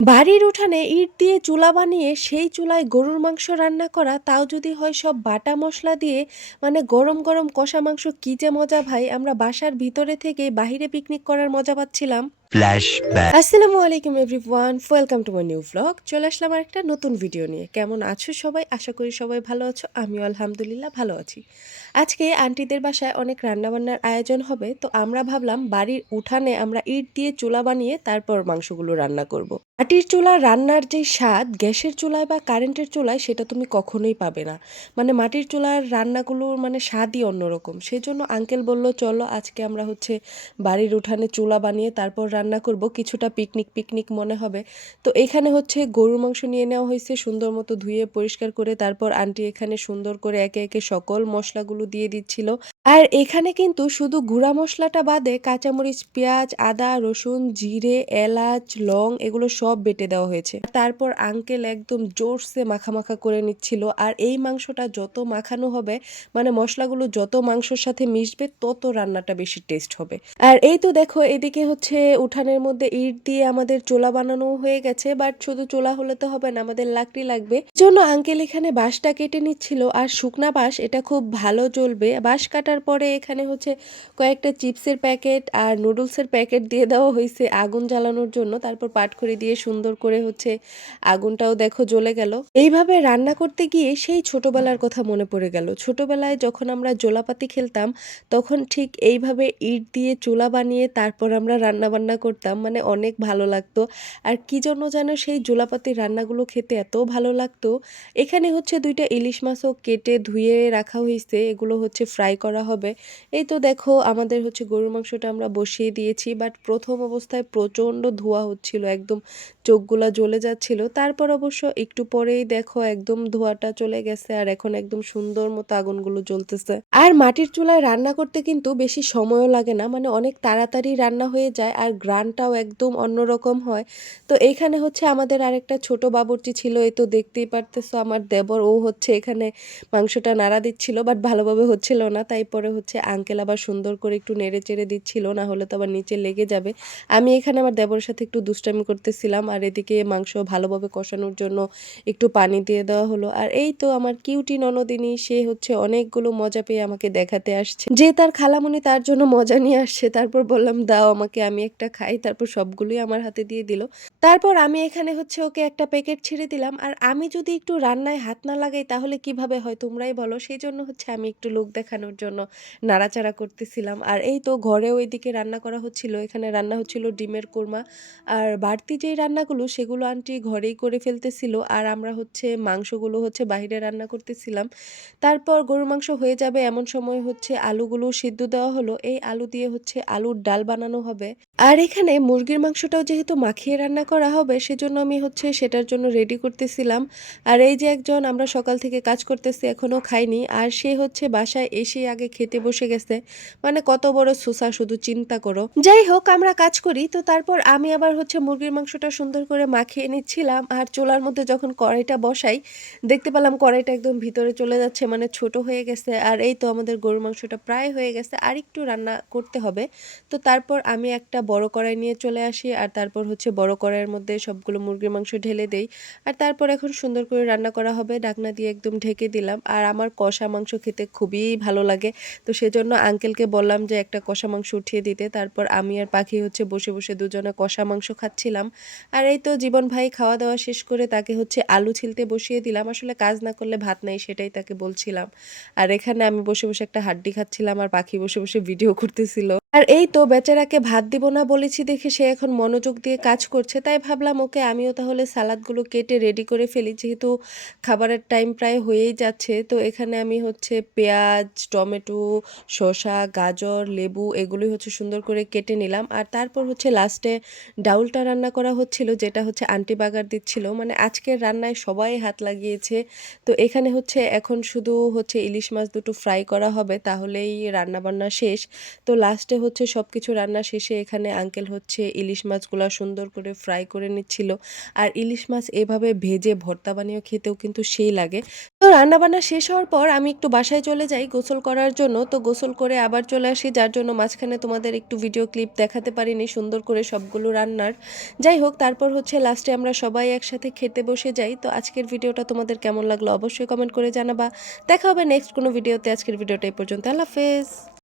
বাড়ির উঠানে ইট দিয়ে চুলা বানিয়ে সেই চুলায় গরুর মাংস রান্না করা, তাও যদি হয় সব বাটা মশলা দিয়ে মানে গরম গরম কষা মাংস, কী যে মজা ভাই। আমরা বাসার ভিতরে থেকে বাহিরে পিকনিক করার মজা পাচ্ছিলাম। Flashback. আসসালামু আলাইকুম everyone, welcome to my new vlog চলে আসলাম আর একটা নতুন ভিডিও নিয়ে। কেমন আছো সবাই? আশা করি সবাই ভালো আছো, আমিও আলহামদুলিল্লাহ ভালো আছি। আজকে আন্টিদের বাসায় অনেক রান্নাবান্নার আয়োজন হবে, তো আমরা ভাবলাম বাড়ির উঠানে আমরা ইট দিয়ে চুলা বানিয়ে তারপর মাংসগুলো রান্না করব। মাটির চুলা রান্নার যে স্বাদ, গ্যাসের চুলায় বা কারেন্টের চুলায়, সেটা তুমি কখনোই পাবে না। মানে মাটির চুলার রান্নাগুলোর মানে স্বাদই অন্যরকম। সেই জন্য আঙ্কেল বলল, চলো আজকে আমরা হচ্ছে বাড়ির উঠানে চুলা বানিয়ে তারপর রান্না করব, কিছুটা পিকনিক পিকনিক মনে হবে। তো এখানে হচ্ছে গরুর মাংস নিয়ে নেওয়া হয়েছে, সুন্দর মতো ধুয়ে পরিষ্কার করে, তারপর আন্টি এখানে সুন্দর করে একে একে সকল মশলাগুলো দিয়ে দিচ্ছিল। আর এখানে কিন্তু শুধু গুঁড়া মশলাটা বাদে কাঁচামরিচ, পেঁয়াজ, আদা, রসুন, জিরে, এলাচ, লং এগুলো সব বেটে দেওয়া হয়েছে। তারপর আঙ্কেল একদম জোরসে মাখা মাখা করে নিচ্ছিল। আর এই মাংসটা যত মাখানো হবে মানে মশলাগুলো যত মাংসর সাথে মিশবে, তত রান্নাটা বেশি টেস্ট হবে। আর এই তো দেখো, এদিকে হচ্ছে উঠানের মধ্যে ইট দিয়ে আমাদের চোলা বানানো হয়ে গেছে। বাট শুধু চোলা হলে তো হবে না, আমাদের লাকড়ি লাগবে। জন্য আঙ্কেল এখানে বাঁশটা কেটে নিচ্ছিল। আর শুকনা বাঁশ, এটা খুব ভালো চলবে বাঁশ কাটার পরে এখানে হচ্ছে কয়েকটা চিপসের প্যাকেট আর নুডলসের প্যাকেট দিয়ে দেওয়া হয়েছে আগুন জ্বালানোর জন্য। তারপর পাটখড়ি দিয়ে সুন্দর করে হচ্ছে আগুনটাও দেখো জ্বলে গেল। এইভাবে রান্না করতে গিয়ে সেই ছোটবেলার কথা মনে পড়ে গেল। ছোটবেলায় যখন আমরা জোলাপাতি খেলতাম, তখন ঠিক এইভাবে ইট দিয়ে চুলা বানিয়ে তারপর আমরা রান্না বান্না করতাম। মানে অনেক ভালো লাগতো। আর কি জন্য যেন সেই জোলাপাতির রান্নাগুলো খেতে এত ভালো লাগতো? এখানে হচ্ছে দুইটা ইলিশ মাছও কেটে ধুয়ে রাখা হয়েছে। এগুলো হচ্ছে ফ্রাই করা হবে। এই তো দেখো, আমাদের হচ্ছে গরুর মাংসটা আমরা বসিয়ে দিয়েছি বাট প্রথম অবস্থায় প্রচণ্ড ধোয়া হচ্ছিল, একদম চোখগুলা জ্বলে যাচ্ছিল। তারপর অবশ্য একটু পরেই দেখো একদম ধোঁয়াটা চলে গেছে আর এখন একদম সুন্দর মতো আগুনগুলো জ্বলতেছে। আর মাটির চুলায় রান্না করতে কিন্তু বেশি সময়ও লাগে না মানে অনেক তাড়াতাড়ি রান্না হয়ে যায় আর গ্রানটাও একদম অন্যরকম হয়। তো এখানে হচ্ছে আমাদের আরেকটা ছোট বাবুর্চি ছিল, এই তো দেখতেই পারতেছো আমার দেবর, ও হচ্ছে এখানে মাংসটা নাড়া দিচ্ছিল বাট ভালোভাবে হচ্ছিল না, তাই পরে হচ্ছে আঙ্কেল আবার সুন্দর করে একটু নেড়ে চেড়ে দিচ্ছিল, না হলে তো আবার নিচে লেগে যাবে। আমি এখানে আমার দেবরের সাথে একটু দুষ্টামি করতেছিলাম, আর এদিকে মাংস ভালোভাবে কষানোর জন্য একটু পানি দিয়ে দেওয়া হলো। আর এই তো আমার কিউটি ননদিনী, সে হচ্ছে অনেকগুলো মজা পেয়ে আমাকে দেখাতে আসছে। যে তার খালামণি তার জন্য মজা নিয়ে আসছে, তারপর বললাম, দাও আমাকে, আমি একটা খাই। তারপর সবগুলোই আমার হাতে দিয়ে দিল। তারপর আমি এখানে হচ্ছে ওকে একটা প্যাকেট ছেড়ে দিলাম, আর আমি যদি একটু রান্নায় হাত না লাগাই, তাহলে কীভাবে হয় তোমরাই বলো। সেই জন্য হচ্ছে আমি একটু লোক দেখানোর জন্য নাড়াচাড়া করতেছিলাম। আর এই তো ঘরে ওইদিকে রান্না করা হচ্ছিল, এখানে রান্না হচ্ছিল ডিমের কোরমা। আর বাড়তি যেই রান্নাগুলো, সেগুলো আন্টি ঘরেই করে ফেলতেছিল। আর আমরা হচ্ছে মাংসগুলো হচ্ছে বাইরে রান্না করতেছিলাম। তারপর গরুর মাংস হয়ে যাবে এমন সময় হচ্ছে আলুগুলো সিদ্ধ দেওয়া হলো। এই আলু দিয়ে হচ্ছে আলুর ডাল বানানো হবে। আর এখানে মুরগির মাংসটাও যেহেতু মাখিয়ে রান্না করা হবে, সেজন্য আমি হচ্ছে সেটার জন্য রেডি করতেছিলাম। আর এই যে একজন আমরা সকাল থেকে কাজ করতেছি, এখনও খাইনি। আর সে হচ্ছে বাসায় এসে আগে খেতে বসে গেছে। মানে কত বড় সুসা, শুধু চিন্তা করো। যাই হোক, আমরা কাজ করি, তো তারপর আমি আবার হচ্ছে মুরগির মাংসটা সুন্দর করে মাখিয়ে নিচ্ছিলাম। আর চোলার মধ্যে যখন কড়াইটা বসাই, দেখতে পেলাম কড়াইটা একদম ভিতরে চলে যাচ্ছে মানে ছোট হয়ে গেছে। আর এই তো আমাদের গরুর মাংসটা প্রায় হয়ে গেছে, আর একটু রান্না করতে হবে। তো তারপর আমি একটা বড় কড়াই নিয়ে চলে আসি, আর তারপর হচ্ছে বড় কড়াইয়ের মধ্যে সবগুলো মুরগির মাংস ঢেলে দেই। আর তারপর এখন সুন্দর করে রান্না করা হবে, ডাকনা দিয়ে একদম ঢেকে দিলাম। আর আমার কষা মাংস খেতে খুবই ভালো লাগে। তো সেজন্য আঙ্কেলকে বললাম যে একটা কষা মাংস উঠিয়ে দিতে। তারপর আমি আর পাখি হচ্ছে বসে বসে দুজনে কষা মাংস খাচ্ছিলাম। আর এই তো জীবন ভাই খাওয়া দাওয়া শেষ করে তাকে হচ্ছে আলু ছিলতে বসিয়ে দিলাম। আসলে কাজ না করলে ভাত নাই সেটাই তাকে বলছিলাম। আর এখানে আমি বসে বসে একটা হাড্ডি খাচ্ছিলাম আর পাখি বসে বসে ভিডিও করতেছিল। আর এই তো বেচারাকে ভাত দিব না বলেছি দেখে সে এখন মনোযোগ দিয়ে কাজ করছে, তাই ভাবলাম ওকে আমিও তাহলে সালাদগুলো কেটে রেডি করে ফেলি, যেহেতু খাবারের টাইম প্রায় হয়েই যাচ্ছে। তো এখানে আমি হচ্ছে পেঁয়াজ, টমেটো, শসা, গাজর, লেবু এগুলোই হচ্ছে সুন্দর করে কেটে নিলাম। আর তারপর হচ্ছে লাস্টে ডাউলটা রান্না করা হচ্ছিল, যেটা হচ্ছে আন্টি বাগার দিচ্ছিল। মানে আজকের রান্নায় সবাই হাত লাগিয়েছে। তো এখানে হচ্ছে এখন শুধু হচ্ছে ইলিশ মাছ দুটো ফ্রাই করা হবে, তাহলেই রান্না বান্না শেষ। তো লাস্টে হচ্ছে সব কিছু রান্না শেষে এখানে আঙ্কেল হচ্ছে ইলিশ মাছগুলো সুন্দর করে ফ্রাই করে নিচ্ছিল। আর ইলিশ মাছ এভাবে ভেজে ভর্তা বানিয়ে খেতেও কিন্তু সেই লাগে। তো রান্নাবান্না শেষ হওয়ার পর আমি একটু বাসায় চলে যাই গোসল করার জন্য। তো গোসল করে আবার চলে আসি, যার জন্য মাঝখানে তোমাদের একটু ভিডিও ক্লিপ দেখাতে পারিনি সুন্দর করে সবগুলো রান্নার। যাই হোক, তারপর হচ্ছে লাস্টে আমরা সবাই একসাথে খেতে বসে যাই। তো আজকের ভিডিওটা তোমাদের কেমন লাগল অবশ্যই কমেন্ট করে জানাবা। দেখা হবে নেক্সট কোনো ভিডিওতে আজকের ভিডিওটা এই পর্যন্ত। আল্লাহ হাফেজ।